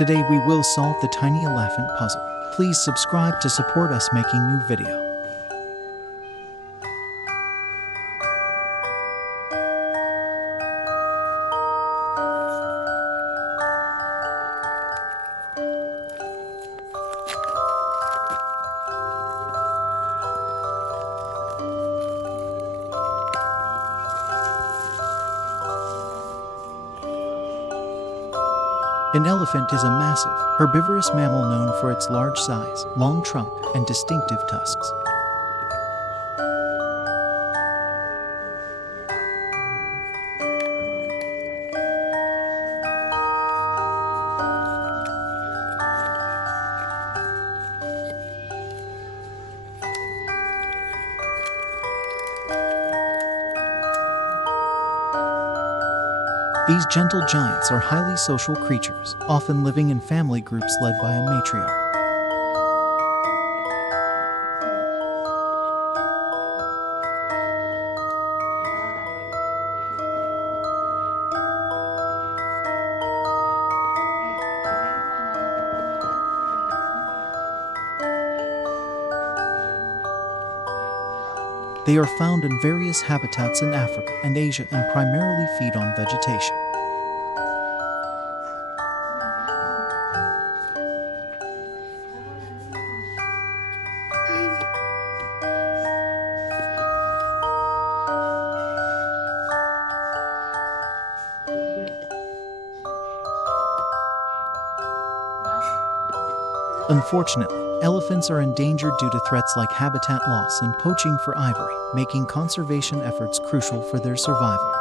Today we will solve the tiny elephant puzzle. Please subscribe to support us making new video. An elephant is a massive, herbivorous mammal known for its large size, long trunk, and distinctive tusks. These gentle giants are highly social creatures, often living in family groups led by a matriarch. They are found in various habitats in Africa and Asia and primarily feed on vegetation. Unfortunately, elephants are endangered due to threats like habitat loss and poaching for ivory, making conservation efforts crucial for their survival.